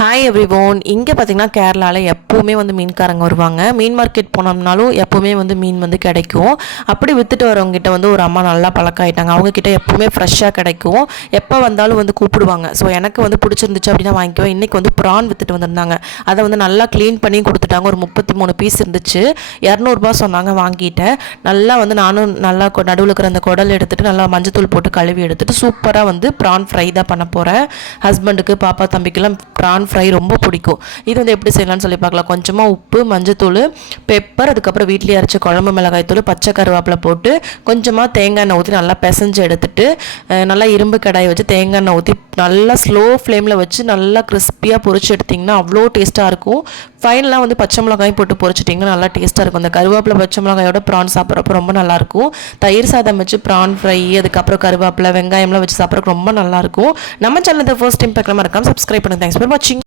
Hi எவ்ரிவோன். இங்கே பார்த்தீங்கன்னா கேரளாவில் எப்போவுமே வந்து மீன்காரங்க வருவாங்க. மீன் மார்க்கெட் போனோம்னாலும் எப்போவுமே வந்து மீன் வந்து கிடைக்கும். அப்படி விற்றுட்டு வரவங்ககிட்ட வந்து ஒரு அம்மா நல்லா பழக்கம் ஆகிட்டாங்க. அவங்கக்கிட்ட எப்போவுமே ஃப்ரெஷ்ஷாக கிடைக்கும். எப்போ வந்தாலும் வந்து கூப்பிடுவாங்க. ஸோ எனக்கு வந்து பிடிச்சிருந்துச்சு அப்படின்னா வாங்கிக்குவேன். இன்றைக்கி வந்து ப்ரான் விற்றுட்டு வந்திருந்தாங்க. அதை வந்து நல்லா க்ளீன் பண்ணி கொடுத்துட்டாங்க. ஒரு 33 பீஸ் இருந்துச்சு. 200 சொன்னாங்க. வாங்கிட்டேன். நல்லா வந்து நானும் நல்லா நடுவில் இருக்கிற அந்த குடல் எடுத்துகிட்டு நல்லா மஞ்சத்தூள் போட்டு கழுவி எடுத்துகிட்டு சூப்பராக வந்து ப்ரான் ஃப்ரை தான் பண்ண போகிறேன். ஹஸ்பண்டுக்கு பாப்பா தம்பிக்கெல்லாம் ப்ரான் ஃப்ரை ரொம்ப பிடிக்கும். இது வந்து எப்படி செய்யலாம்னு சொல்லி பார்க்கலாம். கொஞ்சமாக உப்பு, மஞ்சத்தூள், பெப்பர், அதுக்கப்புறம் வீட்டிலேயே அரைச்ச குழம்பு மிளகாய் தூள், பச்சை கருவேப்பிலை போட்டு கொஞ்சமாக தேங்காய் எண்ணெய் ஊற்றி நல்லா பிசைஞ்சு எடுத்துட்டு நல்லா இரும்பு கடாயை வச்சு தேங்காய் எண்ணெய் ஊற்றி நல்லா ஸ்லோ ஃப்ளேமில் வச்சு நல்லா கிறிஸ்பியாக பொரிச்சு எடுத்திங்கன்னா அவ்வளோ டேஸ்ட்டாக இருக்கும். ஃபைனலாக வந்து பச்சை மிளகாயும் போட்டு பொரிச்சிட்டிங்கன்னா நல்லா டேஸ்ட்டாக இருக்கும். அந்த கருவேப்பிலை பச்சை மிளகாயோட ப்ரான் சாப்பிட்றப்ப ரொம்ப நல்லாயிருக்கும். தயிர் சாதம் வச்சு ப்ரான் ஃப்ரை, அதுக்கப்புறம் கருவேப்பிலை வெங்காயம்லாம் வச்சு சாப்பிட்றதுக்கு ரொம்ப நல்லாயிருக்கும். நம்ம சேனல் ஃபர்ஸ்ட் டைம் பார்க்கலாமா இருக்காமல் சப்ஸ்கிரைப் பண்ணுங்கள். தேங்க்ஸ் ஃபார் வாட்சிங்.